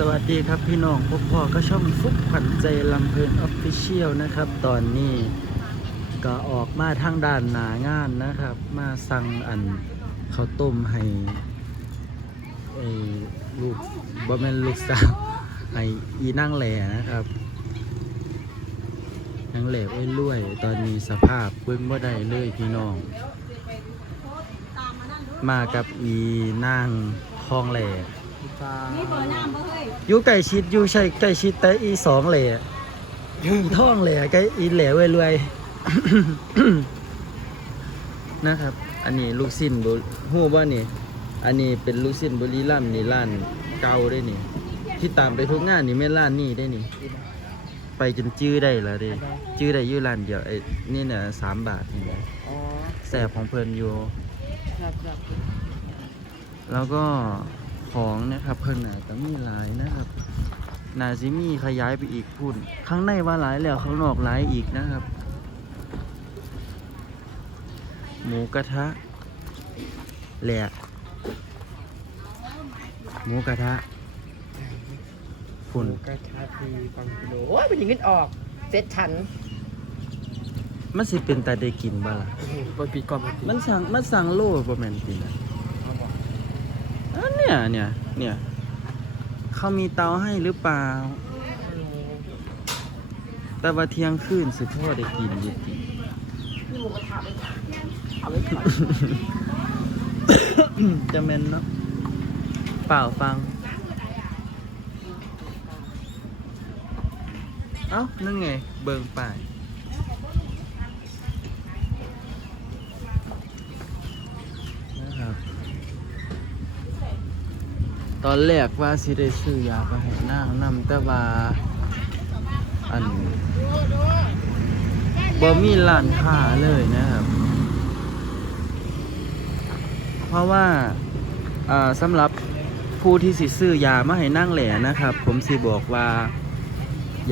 สวัสดีครับพี่น้องพบพ่อก็ช่องฟุกขวัญใจลำเพลินออฟฟิเชียลนะครับ ตอนนี้ก็ออกมาทางด้านหนางานนะครับ มาสั่งอันข้าวต้มให้ไอ้ลูกบ่แม่นลูกสาวให้อีนั่งแหล่นะครับนั่งแหล่ไว้รวย ตอนนี้สภาพเบิ่งบ่ได้เลยพี่น้อง มากับอีนั่งคลองแหล่ นี่เบอร์น้ำบ่เฮ้ยอยู่ใกล้ชิดอยู่ใช่ใกล้ชิดแต่อีสองเหล่อีท่องเหล่ใกล้อีเหล่เว้ยรวยนะครับ อันนี้ลูกสิ้นบุฮู้ว่านี่ อันนี้เป็นลูกสิ้นบุรีรัมย์นี่ร้านเก่าได้นี่ ที่ตามไปทุกงานนี่แม่นร้านนี่ได้นี่ ไปจนจื้อได้แล้วเด้จื้อได้อยู่ร้านเดียวไอ้นี่เนี่ยสามบาทนี่แหละอ๋อแสบของเพิ่นอยู่ครับครับแล้วก็ ของนะครับเพิ่นน่ะก็มีหลายนะครับนาซิมีขยายไปอีกพุ่นข้างในว่าหลายแล้วข้างนอกหลายอีกนะครับ หมูกระทะแหลกหมูกระทะพุ่นกระทะทีฟังกิโลโอ้ยเป็นอย่างนี้ออกเซ็ตฉันมันสิเป็นตาได้กินบ่ล่ะบนปีก่อนบนปีมันสั่งมันสั่งโลบ่แม่นตินะอัน เนี่ยเนี่ยเนี่ยเขามีเตาให้หรือเปล่า แต่ว่าเที่ยงคืนสิพ่อได้กินอยู่ตินี่หมูกระทะไม่เอาไว้ก่อนจะเมนเนาะเปล่าฟัง เอ้านั่นไง เบิงป่าย นะครับ ตอนแรกว่าสิได้ซื้อยาไปให้นางนำแต่ว่าอันบ่มีร้านค้าเลยนะครับ เพราะว่าอ่าสำหรับผู้ที่สิซื้อยามาให้นั่งแหล่นะครับ ผมสิบอกว่า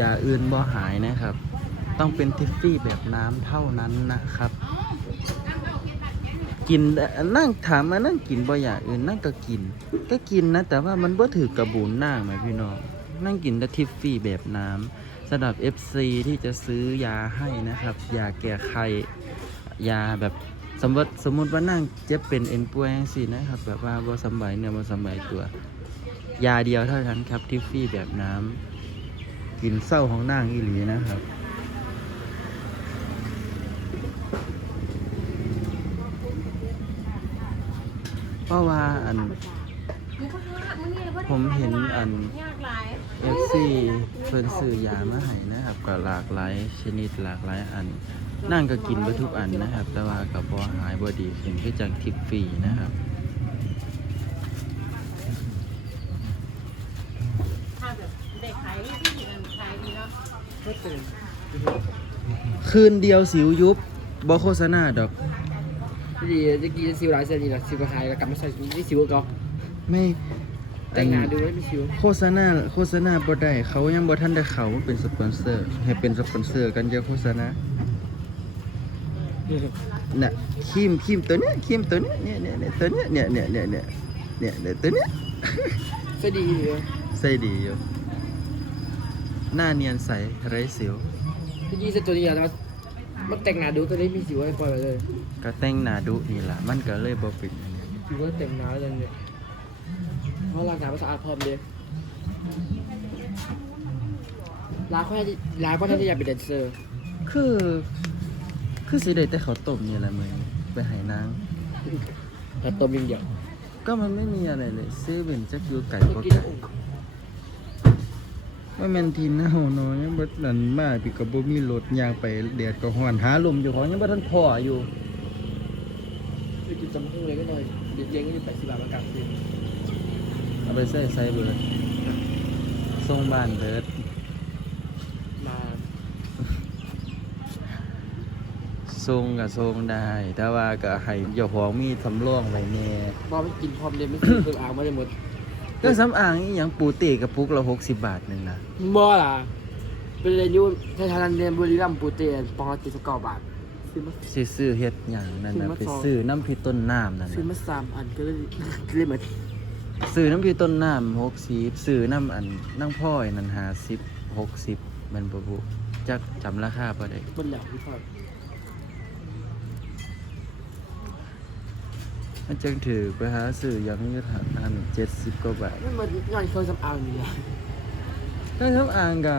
ยาอื่นบ่หายนะครับ ต้องเป็นทิฟฟี่แบบน้ำเท่านั้นนะครับ กินนั่งถามมานั่งกินบ่อยาอื่นนั่งก็กิน ก็กินนะ แต่ว่ามันบ่ถือกระบุนนั่งไหมพี่น้องนั่งกินแต่ทิฟฟี่แบบน้ำสำหรับ FC ที่จะซื้อยาให้นะครับยาแก้ไขยาแบบสมมติสมมติว่านั่งเจ็บเป็นเอ็นป่วยจังซี่นะครับ แบบว่าบ่สบายเนื้อบ่สบายตัว ยาเดียวเท่านั้นครับทิฟฟี่แบบน้ำกินเศร้าของนางอีหลีนะครับ เพราะว่าอัน ผมเห็นอันยากหลาย FC เพิ่นซื้อยามาให้นะครับก็หลากหลายชนิดหลากหลายอัน นั่งก็กินไปทุกอันนะครับ แต่ว่าก็บ่หายบ่ดีขึ้นคือจังทิฟฟรีนะครับถ้าแบบเด็กขายที่ดีมันขายดีเนาะไม่ตื่นคืนเดียวสิวยุบบ่โฆษณาดอก ดีจะกินซิวหลายเซนดีละซิวกระหายแล้วกลับมาใส่นี่ซิวก็ไม่แต่งงานดูไม่มีซิวโฆษณาโฆษณาบ่ได้เขายังบ่ทันได้เขาเป็นสปอนเซอร์ ให้เป็นสปอนเซอร์กันจะโฆษณาน่ะครีมครีมตัวเนี้ยครีมตัวเนี้ยเนี่ยเนี่ยเนี่ยตัวเนี้ยเนี่ยเนี่ยเนี่ยเนี่ยเนี่ยเนี่ยตัวเนี้ยใส่ดีเลยใส่ดีอยู่หน้าเนียนใสไร้สิวพี่ยี่เซตตัวนี้แล้ว มันแต่งงานดูตัวนี้มีซิวให้ปล่อยเลยก็แต่งหน้าดุนี่ล่ะมันก็เลยบ่เป็นอันนี้ซิวก็แต่งงานแล้วเนี่ยเพราะร่างกายมันสะอาดพร้อมเลยร้านก็ให้ร้านก็ให้อยากเป็นแดนเซอร์ คือ คือสิได้แต่ข้าวต้มนี่แหละมึงไปให้นาง แต่ต้มยิ่งเดียวก็มันไม่มีอะไรเลยซื้อเป็นจักอยู่ไก่ก็บ่กินไก่ ว่าแม่นทีนเฮาเนาะยังบ่นั่นมาพี่ก็บ่มีรถยางไปแดดก็ร้อนหาลมอยู่ของยังบ่ทันพออยู่ไปกินจำพุ่งเลยก็หน่อยเด็กเลี้ยงก็อยู่แปดสิบบาทมากลางคืนเอาไปใส่ใส่เบิดส่งบ้านเบิดมาส่งก็ส่งได้ แต่ว่าก็ให้เจ้าของมีสำรองไว้แน่พอไม่กินพร้อมเรียนไม่ซื้อเครื่องอ่างมาได้หมดเค รื่องสำอางอีหยังปูเตกระปุกละ60บาทหนึงนะบ่ล่ะเป็นเรียนอยูไทยทานเรียนบุรีรัมย์ปูเตียนปองละเจ็ดสิบเก้าบาทซื้อมา สิซื้อเฮ็ดหยังนั่นน่ะซื้อมาไปสอง ซื้อน้ำพริกต้นน้ำนั่นซื้อน่ะมาสามพันก็เลยเรียนมาซื้อน้ำพี่ต้นน้ำหกสิบซื้อน้ำอันนั่งพ่อยนันหาสิบหกสิบมันประบุจักจำราคาพอได้ บนแล้วพี่พ่อ มันจังถือไปหาซื้อยังอยืดหันอันเจ็ดสิบกว่าบาทมันมันงานเครื่องสำอางนี่แหละถ้าทำอ่างกะ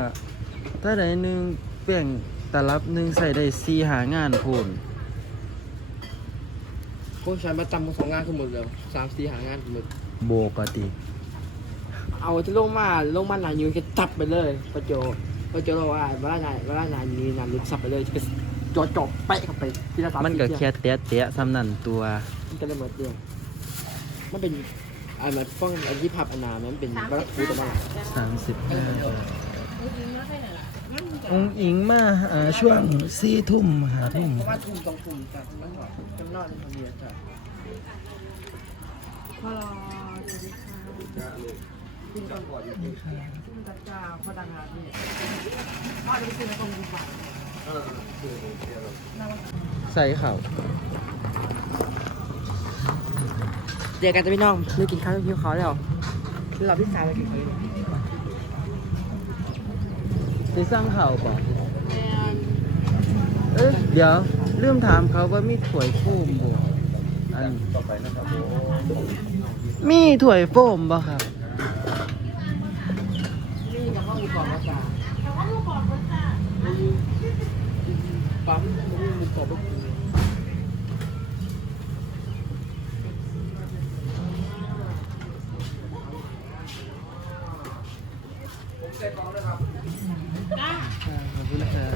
ถ้าใดหนึ่งเปลี่ยงตลับหนึ่งใส่ได้สี่หางานพูนพวกฉันมาจำสองงานขึ้นหมดเลยสามสี่หางานขึ้นหมดโบกติ เอาที่ลงมาลงมาหนายืนก็จับไปเลยประโจประโจเราว่าเวลาหนาเวลาหนายืนหนาลึกสับไปเลยจะจอจบเป๊ะเข้าไปที่ละสามมันก็สี่แค่แตะแตะๆซ้ำนั่นตัว มันก็เลยหมดเดียว มันเป็นอันมันฟ้องอันที่พับอันนามันเป็นบารักคูตัวมาสามสิบห้าผู้หญิงแล้วได้เหรองั้นมึงจะองค์อิงมาอ่าช่วงสี่ทุ่มหาทุ่มเพราะว่าทุ่มตรงทุ่มจ้ะมันหอดจำนอนในคนเดียวจ้ะพอรอสวัสดีค่ะคุณก่อนก่อนคุณจัดการพนักงานนี่พ่อจะไปซื้อในตรงดีกว่าใส่เข่า เจอกันจ้ะพี่น้องไม่กินข้าวหิวข้าวแล้วคือเราพี่สาวไปกินข้าวสิสร้างเข่าป่ะแอนเอ้ยเดี๋ยวลืมถามเขาว่ามีถ้วยโฟมบ่อันมีถ้วยโฟมบ่ครับนี่ยังว่ามีกล่องมาจ้าปั๊มมันมีกล่องมากิน ขอบคุณครับ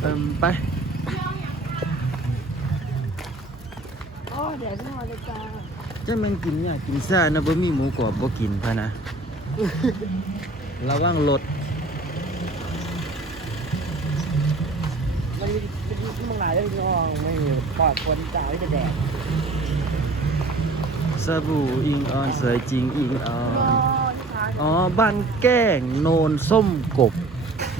เอิ่มไป อ๋อเดี๋ยวพี่นอนเลยจ้าจะมันกินอยากกินซ่านะบ่มีหมูกรอบบ่กินพะนะ ระวังรถมันมีมันมีมังหลายเรื่องน้องไม่มีปอดคนจ่ายจะแดดสบู่อิงออนสวยจริงอิงออน อ๋อ บ้านแก้งโนนส้มกบ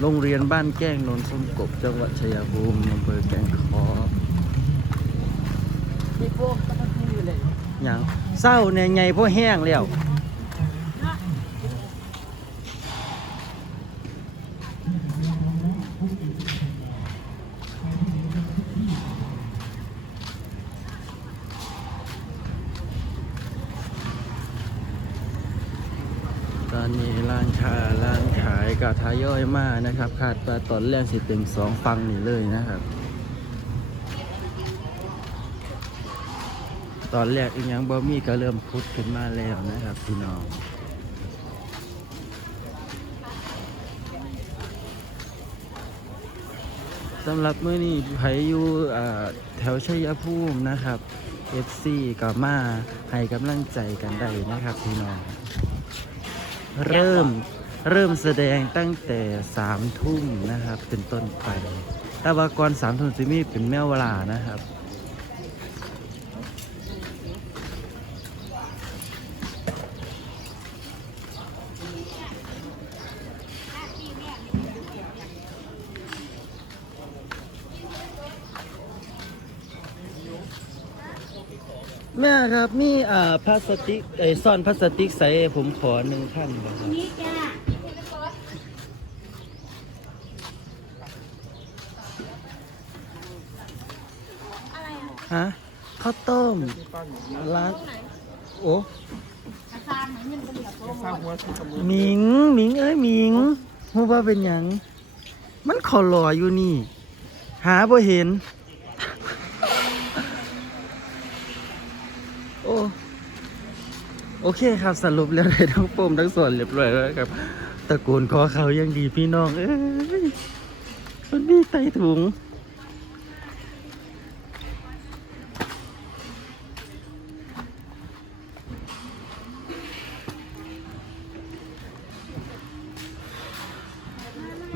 โรงเรียนบ้านแก้งโนนส้มกบ จังหวัดชัยภูมิอำเภอแก่งคอ มีพวกต้องมีอยู่เลยอย่างเศร้าเนี่ยไงเพราะแห้งแล้วตอนนี้ร้านค้าร้านขายก็ทยอยมากนะครับ คาดว่าตอนแรกสิเป็นสองฟังนี่เลยนะครับ ตอนแรกอีกยังบ่มีก็เริ่มพุดขึ้นมาแล้วนะครับพี่น้องสำหรับเมื้อนี้ไผอยู่แถวชัยภูมินะครับ FC ก็มาให้กำลังใจกันได้นะครับ พี่น้อง เริ่มเริ่มแสดงตั้งแต่สามทุ่มนะครับ เป็นต้นไปแต่ว่าก่อนสามทุ่มจะมีเป็นแมวเวลานะครับ แม่ครับมีอ่าพลาสติกไอซ่อนพลาสติกใส่ผมขอหนึ่งขั้นครับนี่จ้าฮะข้าวต้มร้านโอ้หมิงหมิงเอ้ยหมิงฮู้ว่าเป็นหยัง มันขอรออยู่นี่ หาบ่เห็น โอ้ โอเคครับสรุปแล้วได้ทั้งปมทั้งส่วนเรียบร้อยแล้วครับตะโกนขอเขายังดีพี่น้อง เอ้ยมันมีไตถุง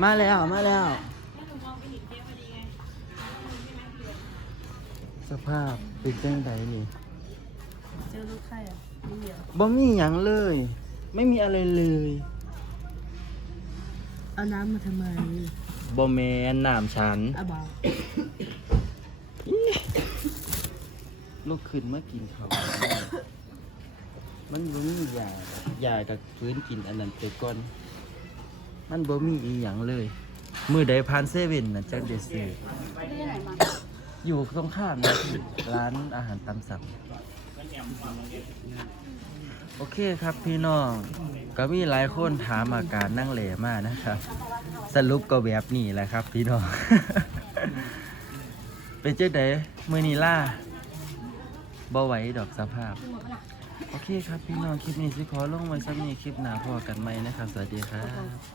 มาแล้ว มาแล้ว สภาพเป็นจังไดนี่ เจอลูกใครอะ บ่มีหยังเลย ไม่มีอะไรเลยเอาน้ำมาทำไมบ่แมนน้ำฉันอาบอกลุกขึ้นมากินเขาวมันบ่มียายากับฟื้นกินอันนั้นไปก่อน มันบ่มีอีหยังเลย มือใดผ่านเซเว่นน่ะจักได้ซื้อที่ไหนมาอยู่ตรงข้ามนะพี่ร้านอาหารตามสั่ง โอเคครับพี่น้องก็มีหลายคนถามอาการนั่งเหลมากนะครับ สรุปก็แบบนี้แหละครับ พี่น้อง เป็นเจ้าไดมือนีล่าบ่ไหวดอกสภาพ โอเคครับพี่น้องคลิปนี้สิขอลงไว้สักนี้คลิปหน้าพอกันไหมนะครับ สวัสดีครับ